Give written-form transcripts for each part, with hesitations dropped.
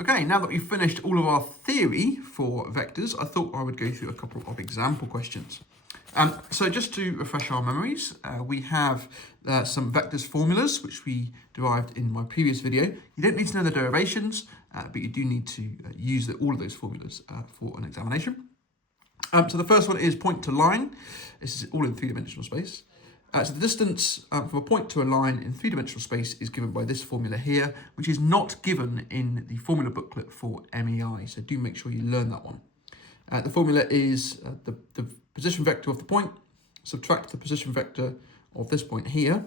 Okay, now that we've finished all of our theory for vectors, I thought I would go through a couple of example questions. So just to refresh our memories, we have some vectors formulas, which we derived in my previous video. You don't need to know the derivations, but you do need to use all of those formulas for an examination. So the first one is point to line. This is all in three-dimensional space. So the distance from a point to a line in three-dimensional space is given by this formula here, which is not given in the formula booklet for MEI. So do make sure you learn that one. The formula is the position vector of the point, subtract the position vector of this point here,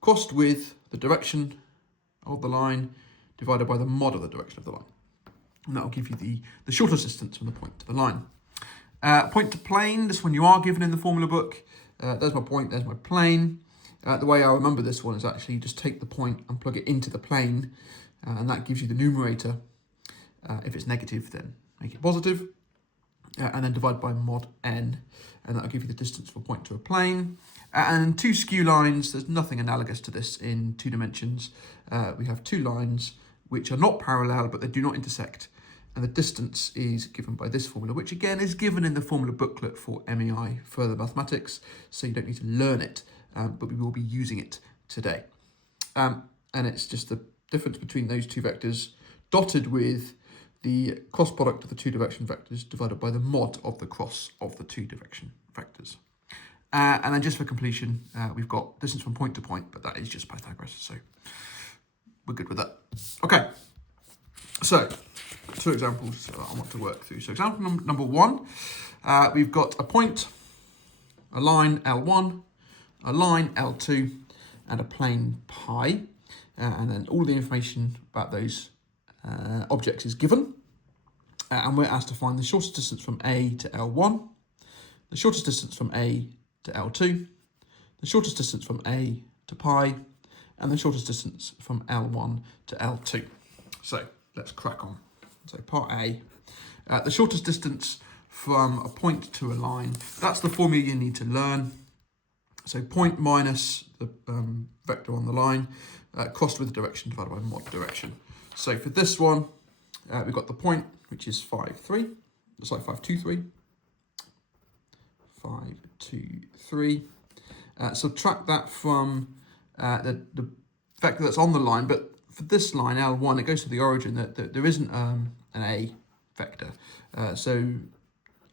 crossed with the direction of the line divided by the mod of the direction of the line. And that will give you the shortest distance from the point to the line. Point to plane, this one you are given in the formula book. There's my point, there's my plane. The way I remember this one is actually just take the point and plug it into the plane, and that gives you the numerator. If it's negative, then make it positive, and then divide by mod n, and that'll give you the distance from a point to a plane. And two skew lines, there's nothing analogous to this in 2 dimensions. We have two lines which are not parallel, but they do not intersect. And the distance is given by this formula, which again is given in the formula booklet for MEI Further Mathematics, so you don't need to learn it, but we will be using it today. And it's just the difference between those two vectors dotted with the cross product of the two direction vectors divided by the mod of the cross of the two direction vectors. And then just for completion, we've got distance from point to point, but that is just Pythagoras, so we're good with that. Okay, so 2 examples I want to work through. So example number 1, we've got a point, a line L1, a line L2, and a plane pi. And then all the information about those objects is given. And we're asked to find the shortest distance from A to L1, the shortest distance from A to L2, the shortest distance from A to pi, and the shortest distance from L1 to L2. So let's crack on. So part A, the shortest distance from a point to a line, that's the formula you need to learn. So point minus the vector on the line, crossed with the direction divided by mod direction. So for this one, we've got the point, which is 5, 3. It's like 5, 2, 3. 5, 2, 3. Subtract that from the vector that's on the line, but for this line, L1, it goes to the origin, that there isn't an A vector. So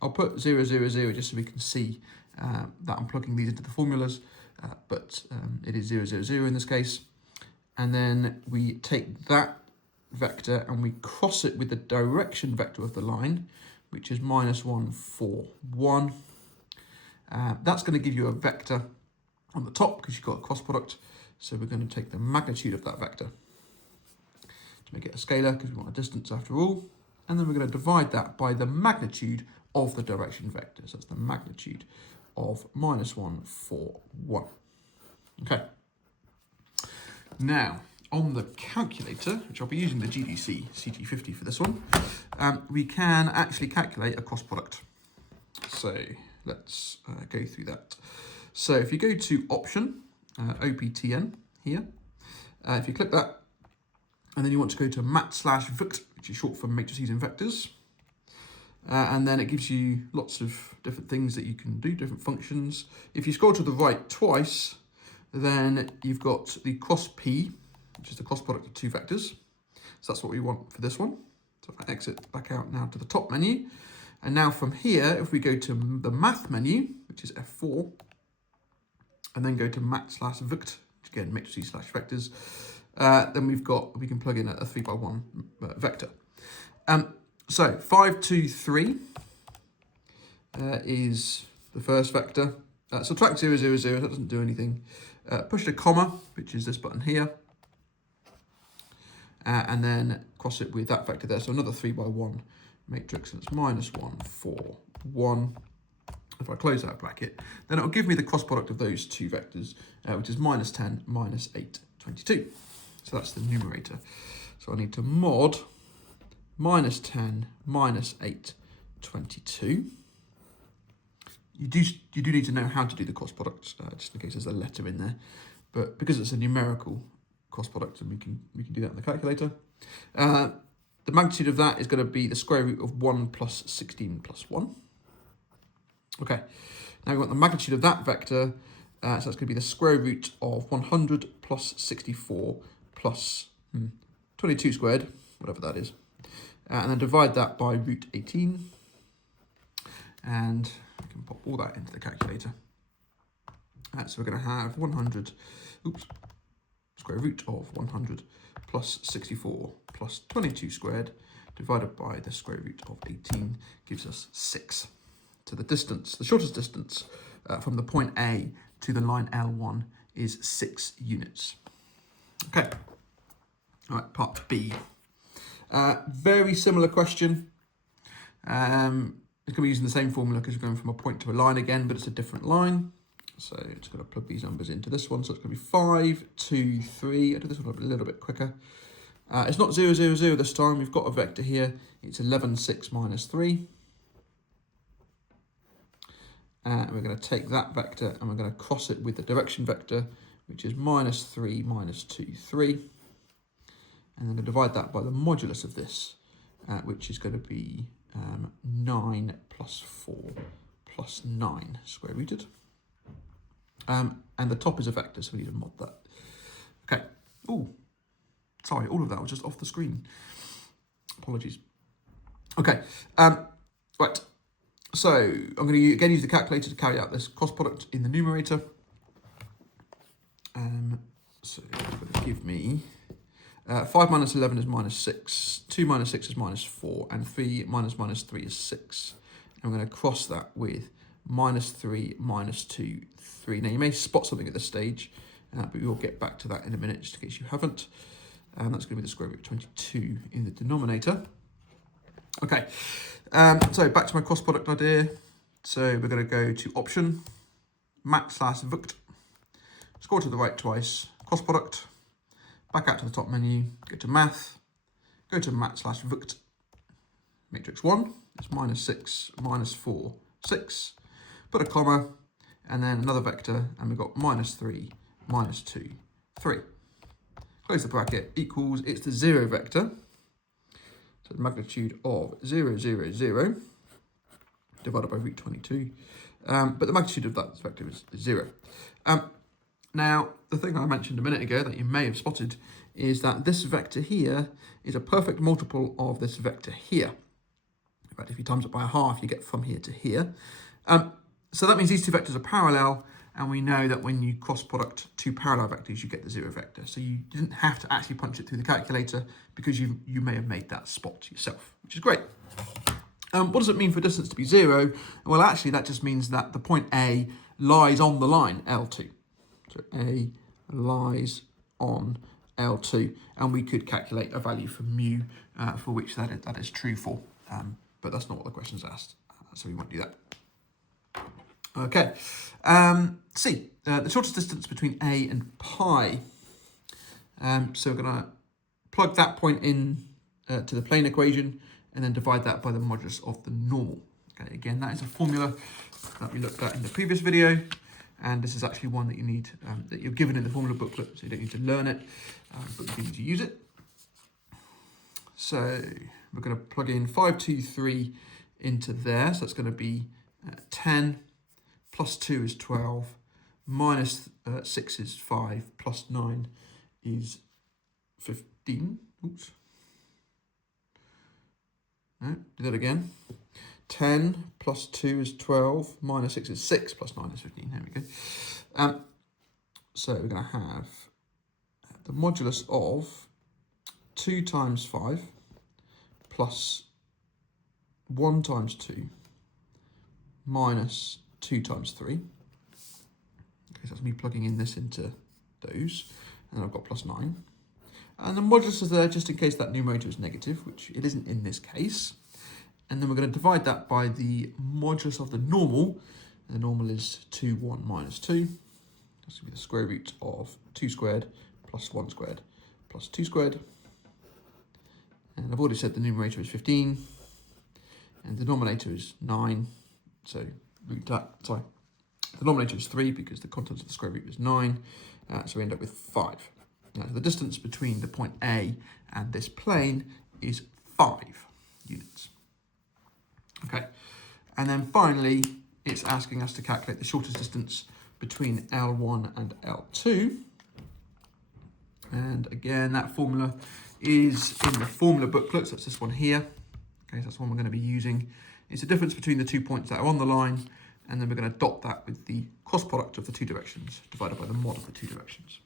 I'll put 0, 0, 0 just so we can see that I'm plugging these into the formulas, but it is 0, 0, 0 in this case. And then we take that vector and we cross it with the direction vector of the line, which is -1, 4, 1. That's going to give you a vector on the top because you've got a cross product. So we're going to take the magnitude of that vector to make it a scalar because we want a distance after all. And then we're going to divide that by the magnitude of the direction vector. So that's the magnitude of -1, 4, 1. Okay. Now, on the calculator, which I'll be using the GDC CT50 for this one, we can actually calculate a cross product. So let's go through that. So if you go to option, OPTN here, if you click that, and then you want to go to mat/vect, which is short for matrices and vectors. And then it gives you lots of different things that you can do, different functions. If you scroll to the right twice, then you've got the cross P, which is the cross product of two vectors. So that's what we want for this one. So if I exit back out now to the top menu, and now from here, if we go to the math menu, which is F4, and then go to mat/vect, which again, matrices/vectors, then we can plug in a 3x1 vector. So 5, 2, 3 is the first vector. Subtract 0, 0, 0, that doesn't do anything. Push the comma, which is this button here, and then cross it with that vector there. So another 3x1 matrix, and it's -1, 4, 1. If I close that bracket, then it'll give me the cross product of those two vectors, which is -10, -8, 22. So that's the numerator. So I need to mod -10, -8, 22. You do need to know how to do the cross product, just in case there's a letter in there. But because it's a numerical cross product, and we can do that in the calculator. The magnitude of that is going to be the square root of 1 plus 16 plus 1. Okay, now we want the magnitude of that vector, so that's going to be the square root of 100 plus 64 plus 22 squared, whatever that is, and then divide that by root 18, and we can pop all that into the calculator. So we're going to have 100, square root of 100 plus 64 plus 22 squared divided by the square root of 18 gives us 6. So the distance, the shortest distance from the point A to the line L1 is 6 units. Okay, all right, part B. Very similar question. It's going to be using the same formula because we're going from a point to a line again, but it's a different line. So it's going to plug these numbers into this one. So it's going to be 5, 2, 3. I'll do this one a little bit quicker. It's not 0, 0, 0 this time. We've got a vector here. It's 11, 6 minus 3. And we're going to take that vector and we're going to cross it with the direction vector, which is minus 3, minus 2, 3. And then we're going to divide that by the modulus of this, which is going to be 9 plus 4 plus 9 square rooted. And the top is a vector, so we need to mod that. Okay. Oh, sorry, all of that was just off the screen. Apologies. Okay. Right. So I'm going to again use the calculator to carry out this cross product in the numerator. So it's going to give me 5 minus 11 is minus 6, 2 minus 6 is minus 4, and 3 minus minus 3 is 6. And I'm going to cross that with minus 3, minus 2, 3. Now you may spot something at this stage, but we will get back to that in a minute just in case you haven't. And that's going to be the square root of 22 in the denominator. Okay, so back to my cross product idea. So we're going to go to option, mat/vuct, scroll to the right twice, cross product, back out to the top menu, go to math, go to mat/vuct, matrix 1, it's minus 6, minus 4, 6, put a comma, and then another vector, and we've got minus 3, minus 2, 3. Close the bracket, equals, it's the 0 vector. So the magnitude of 0, 0, 0, divided by root 22. But the magnitude of that vector is 0. Now, the thing I mentioned a minute ago that you may have spotted is that this vector here is a perfect multiple of this vector here. In fact, if you times it by a half, you get from here to here. So that means these two vectors are parallel, and we know that when you cross product two parallel vectors, you get the 0 vector. So you didn't have to actually punch it through the calculator because you may have made that spot yourself, which is great. What does it mean for distance to be 0? Well, actually, that just means that the point A lies on the line L2. So A lies on L2, and we could calculate a value for mu for which that is true for, but that's not what the question's asked, so we won't do that. Okay, C, the shortest distance between A and pi. So we're going to plug that point in to the plane equation and then divide that by the modulus of the normal. Okay, again, that is a formula that we looked at in the previous video, and this is actually one that you need, that you're given in the formula booklet, so you don't need to learn it, but you need to use it. So we're going to plug in 5, 2, 3 into there, so that's going to be 10. Plus 2 is 12, minus 6 is 5, plus 9 is 15. Oops. No, do that again. 10 plus 2 is 12, minus 6 is 6, plus 9 is 15. There we go. So we're going to have the modulus of 2 times 5 plus 1 times 2 minus 2 times 3. Okay, so that's me plugging in this into those. And I've got plus 9. And the modulus is there just in case that numerator is negative, which it isn't in this case. And then we're going to divide that by the modulus of the normal. The normal is 2, 1, minus 2. That's going to be the square root of 2 squared plus 1 squared plus 2 squared. And I've already said the numerator is 15. And the denominator is 9. So the denominator is 3 because the contents of the square root is 9. So we end up with 5. Now, the distance between the point A and this plane is 5 units. Okay, and then finally, it's asking us to calculate the shortest distance between L1 and L2. And again, that formula is in the formula booklet, so that's this one here. Okay, so that's one we're going to be using. It's the difference between the 2 points that are on the line, and then we're going to dot that with the cross product of the 2 directions divided by the mod of the 2 directions.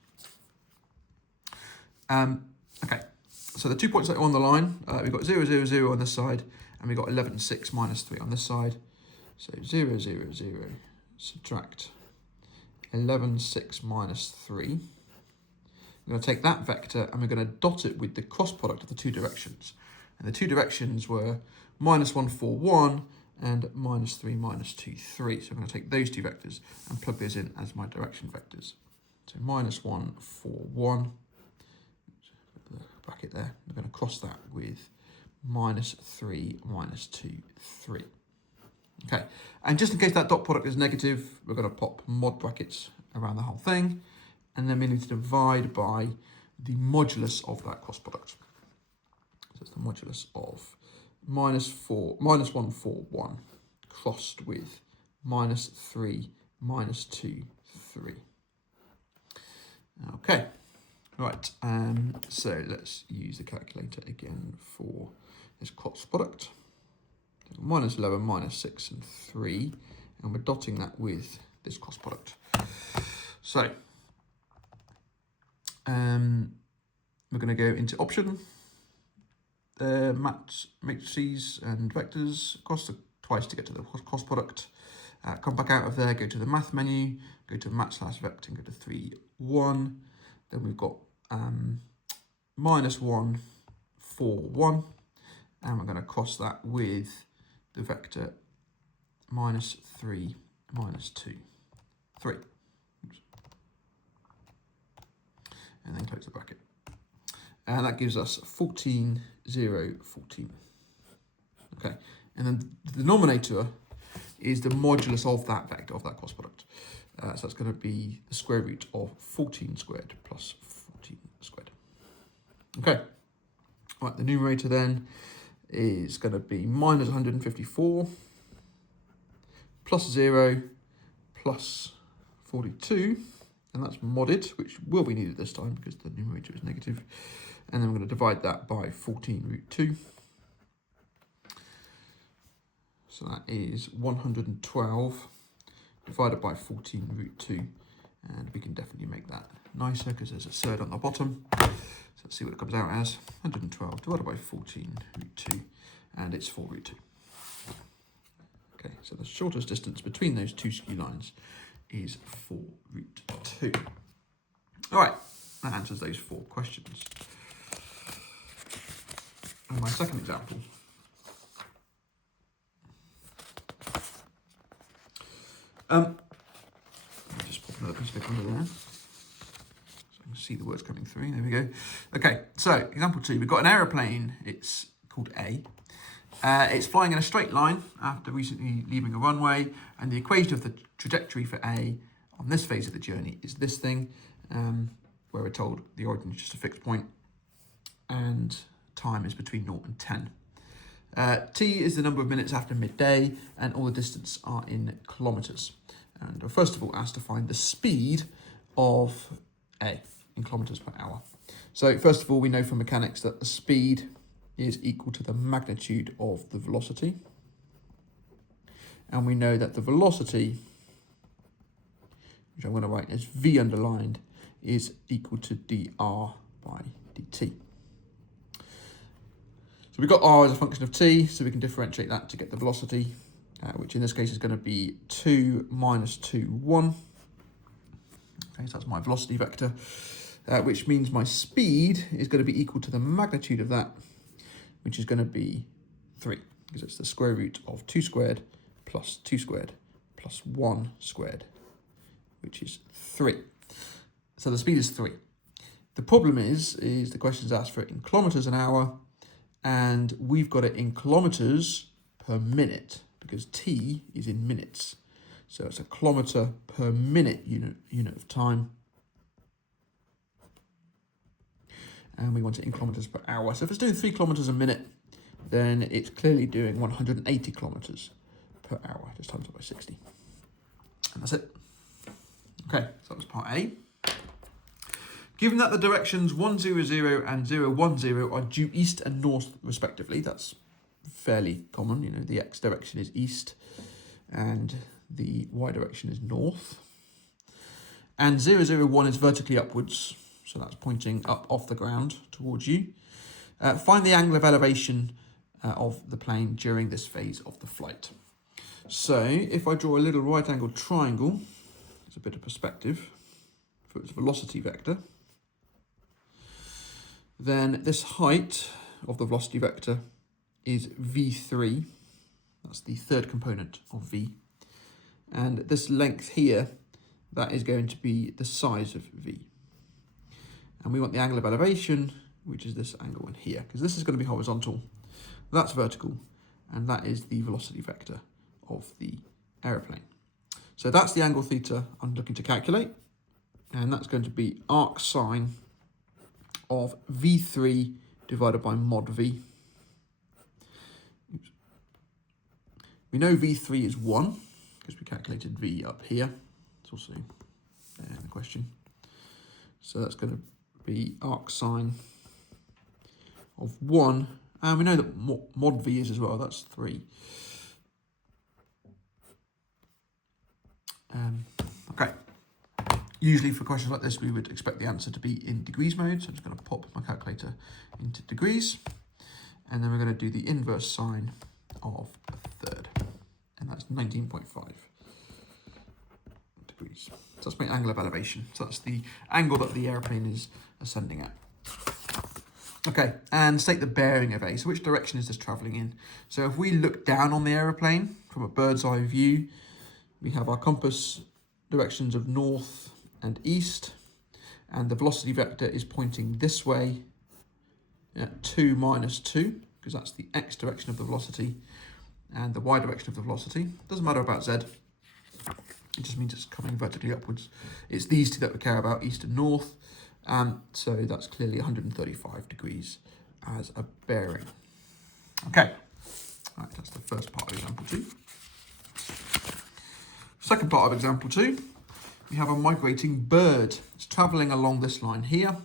Okay, so the 2 points that are on the line, we've got 0, 0, 0 on this side, and we've got 11, 6, minus 3 on this side. So 0, 0, 0, subtract 11, 6, minus 3. We're going to take that vector and we're going to dot it with the cross product of the 2 directions. And the 2 directions were minus 1, 4, 1 and minus 3, minus 2, 3. So I'm going to take those 2 vectors and plug those in as my direction vectors. So minus 1, 4, 1. Bracket there. We're going to cross that with minus 3, minus 2, 3. Okay, and just in case that dot product is negative, we're going to pop mod brackets around the whole thing. And then we need to divide by the modulus of that cross product. So it's the modulus of minus 1, 4, 1 crossed with minus 3, minus 2, 3. Okay, right, so let's use the calculator again for this cross product. So minus 11, minus 6 and 3, and we're dotting that with this cross product. So we're going to go into option, matrices and vectors, cross twice to get to the cross product. Come back out of there, go to the math menu, go to mat/vector and go to 3, 1. Then we've got minus 1, 4, 1. And we're going to cross that with the vector minus 3, minus 2, 3. And then close the bracket. And that gives us 14, 0, 14. Okay, and then the denominator is the modulus of that vector, of that cross product. So that's going to be the square root of 14 squared plus 14 squared. Okay, right, the numerator then is going to be minus 154 plus 0 plus 42. And that's modded, which will be needed this time because the numerator is negative. And then we're going to divide that by 14 root 2. So that is 112 divided by 14 root 2. And we can definitely make that nicer because there's a third on the bottom. So let's see what it comes out as. 112 divided by 14 root 2. And it's 4 root 2. Okay, so the shortest distance between those 2 skew lines is 4 root 2. All right, that answers those 4 questions. And my second example. Just pop another piece of paper under there, so I can see the words coming through. There we go. Okay, so example 2, we've got an aeroplane. It's called A. It's flying in a straight line after recently leaving a runway, and the equation of the trajectory for A on this phase of the journey is this thing, where we're told the origin is just a fixed point and time is between 0 and 10. T is the number of minutes after midday, and all the distance are in kilometres. And we're first of all asked to find the speed of A in kilometres per hour. So first of all, we know from mechanics that the speed is equal to the magnitude of the velocity. And we know that the velocity, which I'm going to write as V underlined, is equal to dr by dt. So we've got r as a function of t, so we can differentiate that to get the velocity, which in this case is going to be 2 minus 2, 1. Okay, so that's my velocity vector, which means my speed is going to be equal to the magnitude of that, which is going to be 3, because it's the square root of 2 squared plus 2 squared plus 1 squared, which is 3. So the speed is 3. The problem is the question's asked for it in kilometres an hour, and we've got it in kilometres per minute, because t is in minutes. So it's a kilometre per minute unit of time. and we want it in kilometers per hour. So if it's doing 3 kilometers a minute, then it's clearly doing 180 kilometers per hour. Just times it by 60. And that's it. Okay, so that was part A. Given that the directions 100 and 010 are due east and north respectively, that's fairly common. You know, the x direction is east and the y direction is north. And 001 is vertically upwards, so that's pointing up off the ground towards you. Find the angle of elevation of the plane during this phase of the flight. So if I draw a little right angled triangle, it's a bit of perspective for its velocity vector, then this height of the velocity vector is v3. That's the third component of v. And this length here, that is going to be the size of v. And we want the angle of elevation, which is this angle in here, because this is going to be horizontal, that's vertical, and that is the velocity vector of the aeroplane. So that's the angle theta I'm looking to calculate, and that's going to be arc sine of v3 divided by mod v. Oops. We know v3 is 1, because we calculated v up here. It's also there in the question. So that's going to be arc sine of 1, and we know that mod v is as well, that's 3. Okay. Usually for questions like this, we would expect the answer to be in degrees mode. So I'm just going to pop my calculator into degrees. And then we're going to do the inverse sine of a third. And that's 19.5 degrees. So that's my angle of elevation. So that's the angle that the airplane is ascending at. Okay, and state the bearing of A. So which direction is this traveling in? So if we look down on the airplane from a bird's eye view, we have our compass directions of north and east, and the velocity vector is pointing this way at 2 minus 2, because that's the x direction of the velocity, and the y direction of the velocity. Doesn't matter about z, it just means it's coming vertically upwards. It's these two that we care about, east and north, so that's clearly 135 degrees as a bearing. Okay, all right, that's the first part of example 2. Second part of example 2, we have a migrating bird. It's travelling along this line here.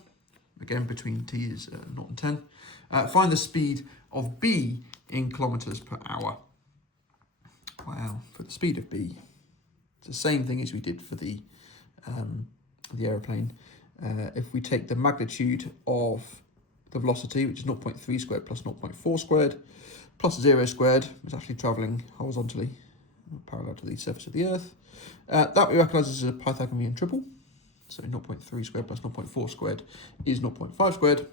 Again, between t is 0 and 10. Find the speed of b in kilometers per hour. Wow, for the speed of b, it's the same thing as we did for the aeroplane. If we take the magnitude of the velocity, which is 0.3 squared plus 0.4 squared, plus 0 squared, it's actually travelling horizontally, parallel to the surface of the Earth. That we recognise as a Pythagorean triple. So 0.3 squared plus 0.4 squared is 0.5 squared,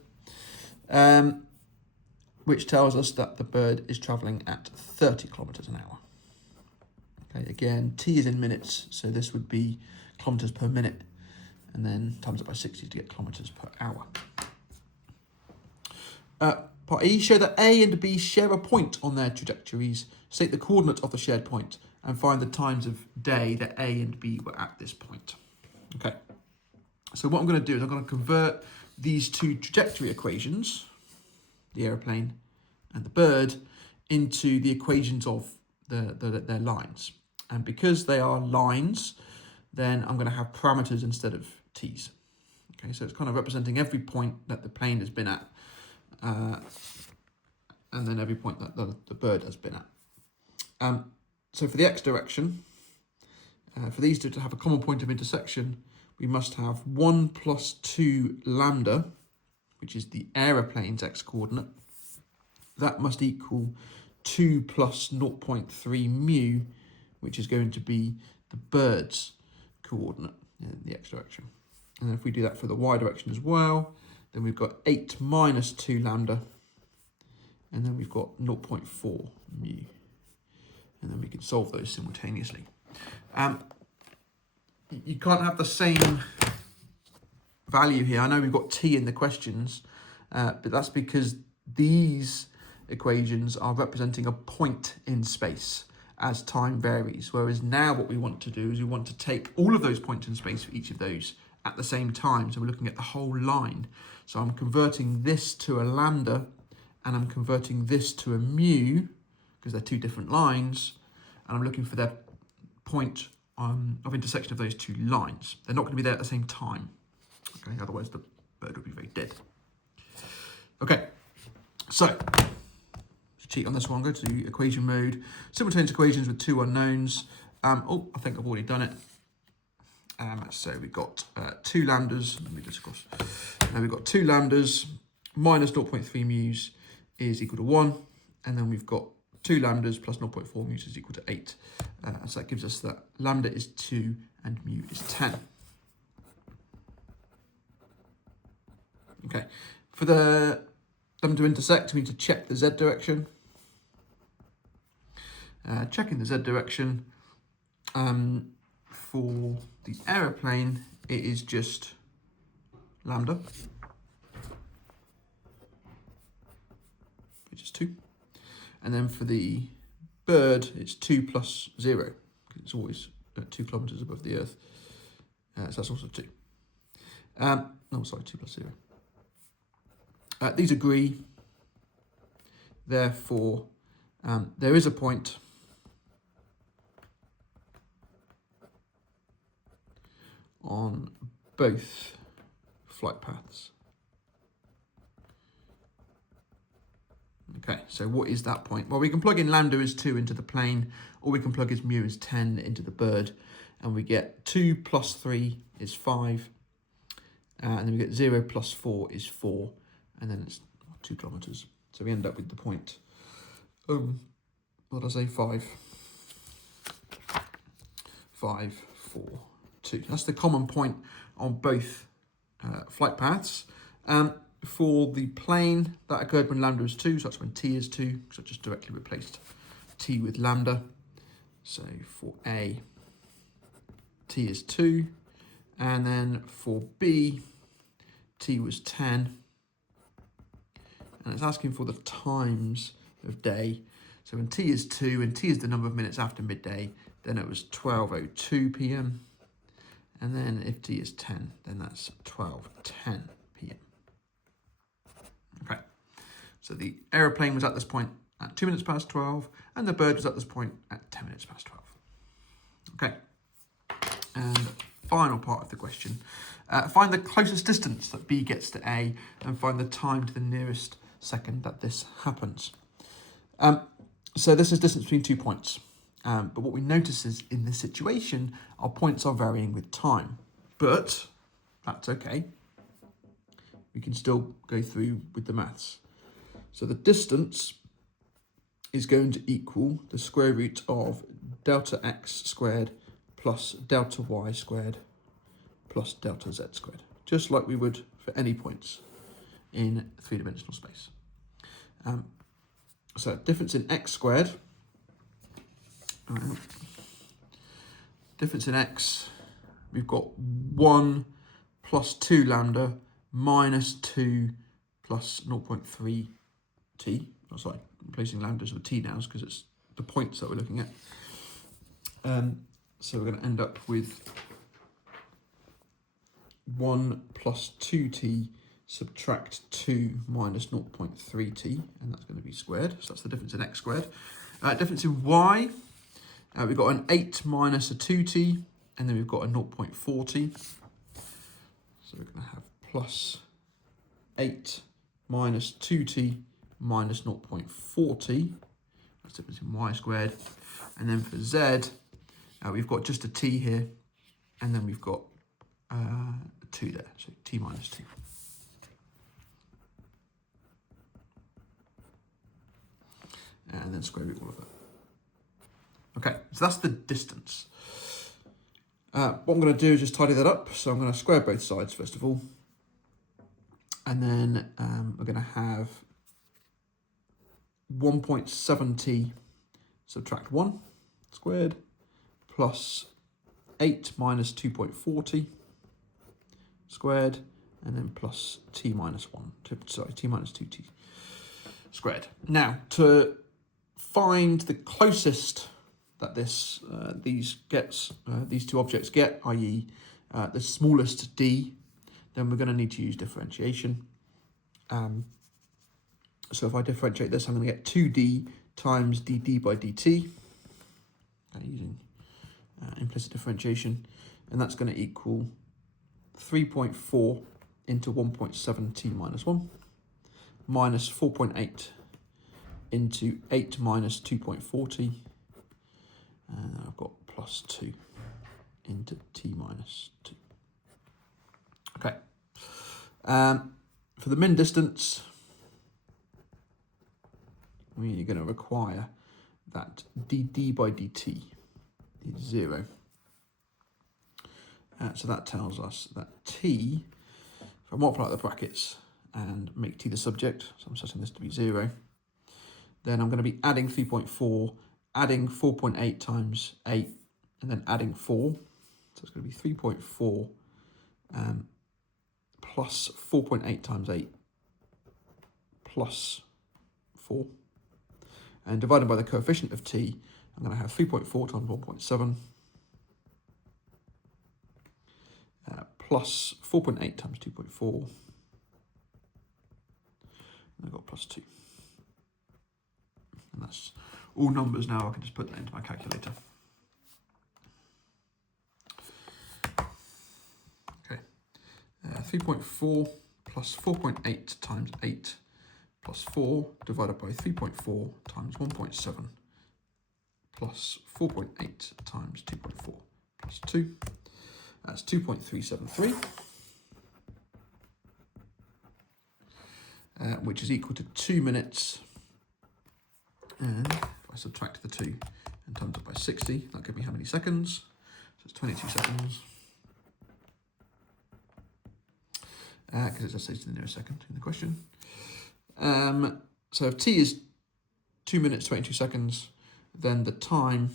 which tells us that the bird is travelling at 30 kilometres an hour. Okay, again, t is in minutes, so this would be kilometres per minute, and then times it by 60 to get kilometres per hour. Part E, show that A and B share a point on their trajectories. State the coordinate of the shared point and find the times of day that A and B were at this point. Okay, so what I'm going to do is I'm going to convert these two trajectory equations, the aeroplane and the bird, into the equations of their lines. And because they are lines, then I'm going to have parameters instead of t's. Okay, so it's kind of representing every point that the plane has been at, and then every point that the bird has been at. So for the x direction, for these two to have a common point of intersection, we must have 1 plus 2 lambda, which is the aeroplane's x coordinate. That must equal 2 plus 0.3 mu, which is going to be the bird's coordinate in the x direction. And if we do that for the y direction as well, then we've got 8 minus 2 lambda, and then we've got 0.4 mu. And then we can solve those simultaneously. You can't have the same value here. I know we've got t in the questions, but that's because these equations are representing a point in space as time varies. Whereas now what we want to do is we want to take all of those points in space for each of those at the same time. So we're looking at the whole line. So I'm converting this to a lambda and I'm converting this to a mu because they're two different lines. And I'm looking for their point of intersection of those two lines. They're not going to be there at the same time. Okay, otherwise the bird would be very dead. Okay, so cheat on this one, go to equation mode, simultaneous equations with two unknowns. I think I've already done it. So we've got 2 lambdas, let me just cross. Now we've got 2 lambdas minus 0.3 mu's is equal to 1. And then we've got 2 lambdas plus 0.4 mu's is equal to 8. So that gives us that lambda is 2 and mu is 10. Okay, for them to intersect, we need to check the z direction. Checking the z direction, for the aeroplane, it is just lambda, which is 2. And then for the bird, it's 2 plus 0, because it's always 2 kilometers above the Earth. So that's also 2. No, sorry, 2 plus 0. These agree. Therefore, there is a point on both flight paths. Okay, so what is that point? Well, we can plug in lambda as 2 into the plane, or we can plug in mu as 10 into the bird, and we get 2 plus 3 is 5, and then we get 0 plus 4 is 4, and then it's 2 kilometers. So we end up with the point, what did I say, 5, 5, 4, 2. That's the common point on both flight paths. For the plane, that occurred when lambda is 2, so that's when t is 2, so I just directly replaced t with lambda. So for A, t is 2, and then for B, t was 10, and it's asking for the times of day. So when t is 2, and t is the number of minutes after midday, then it was 12:02 p.m. And then if t is 10, then that's 12:10 p.m. Okay, so the aeroplane was at this point at 2 minutes past 12, and the bird was at this point at 10 minutes past 12. Okay, and final part of the question. Find the closest distance that B gets to A, and find the time to the nearest second that this happens. So this is distance between 2 points. But what we notice is in this situation, our points are varying with time. But that's okay. We can still go through with the maths. So the distance is going to equal the square root of delta x squared plus delta y squared plus delta z squared, just like we would for any points in three-dimensional space. So difference in x squared, difference in x, we've got 1 plus 2 lambda minus 2 plus 0.3 t. Oh, sorry, I'm replacing lambdas with t now because it's the points that we're looking at. So we're going to end up with 1 plus 2t subtract 2 minus 0.3t, and that's going to be squared. So that's the difference in x squared. Difference in y, we've got an 8 minus a 2t, and then we've got a 0.4t. So we're going to have plus 8 minus 2t minus 0.4t. That's the difference in y squared. And then for z, we've got just a t here, and then we've got a 2 there, so t minus 2. And then square root all of that. Okay, so that's the distance. What I'm going to do is just tidy that up. So I'm going to square both sides first of all. And then we're going to have 1.7t subtract 1 squared plus 8 minus 2.4t squared, and then plus t minus 2t squared. Now, to find the closest that these two objects get, i.e. the smallest d, then we're going to need to use differentiation. So if I differentiate this, I'm going to get 2d times dd by dt, using implicit differentiation, and that's going to equal 3.4 into 1.7 t minus 1, minus 4.8 into 8 minus 2.4 t, and then I've got plus 2 into t minus 2. Okay. For the min distance, we're going to require that dd by dt is 0. So that tells us that t, if I multiply the brackets and make t the subject, so I'm setting this to be 0, then I'm going to be adding 3.4, adding 4.8 times 8, and then adding 4. So it's going to be 3.4 plus 4.8 times 8 plus 4. And divided by the coefficient of t, I'm going to have 3.4 times 1.7 plus 4.8 times 2.4, and I've got plus 2. And that's all numbers now. I can just put that into my calculator. Okay, 3.4 plus 4.8 times 8 plus 4 divided by 3.4 times 1.7 plus 4.8 times 2.4 plus 2. That's 2.373, which is equal to 2 minutes. And if I subtract the 2 and times it by 60, that'll give me how many seconds? So it's 22 seconds. Because it just says to the nearest second in the question. So if t is 2 minutes 22 seconds, then the time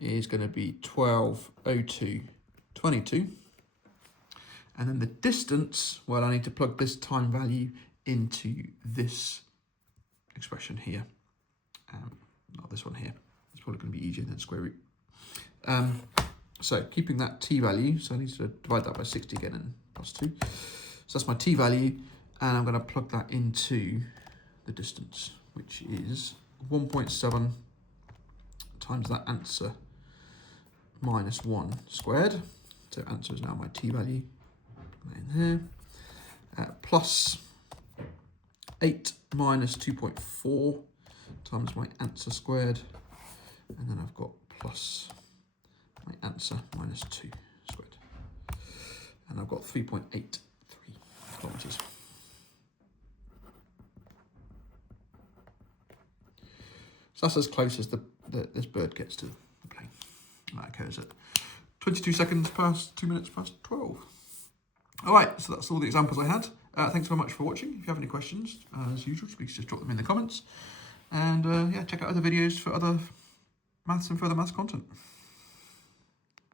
is going to be 12:02:22, and then the distance, well, I need to plug this time value into this expression here, not this one here. It's probably going to be easier than square root. So keeping that t value, so I need to divide that by 60 again and plus 2. So that's my t value, and I'm going to plug that into the distance, which is 1.7 times that answer minus 1 squared. So answer is now my t value, in there, plus 8 minus 2.4 times my answer squared, and then I've got plus my answer minus 2 squared, and I've got 3.83 kilometers. So that's as close as this bird gets to the plane. That occurs at 22 seconds past 2 minutes past 12. All right, so that's all the examples I had. Thanks very much for watching. If you have any questions, as usual, please just drop them in the comments. And yeah, check out other videos for other maths and further maths content.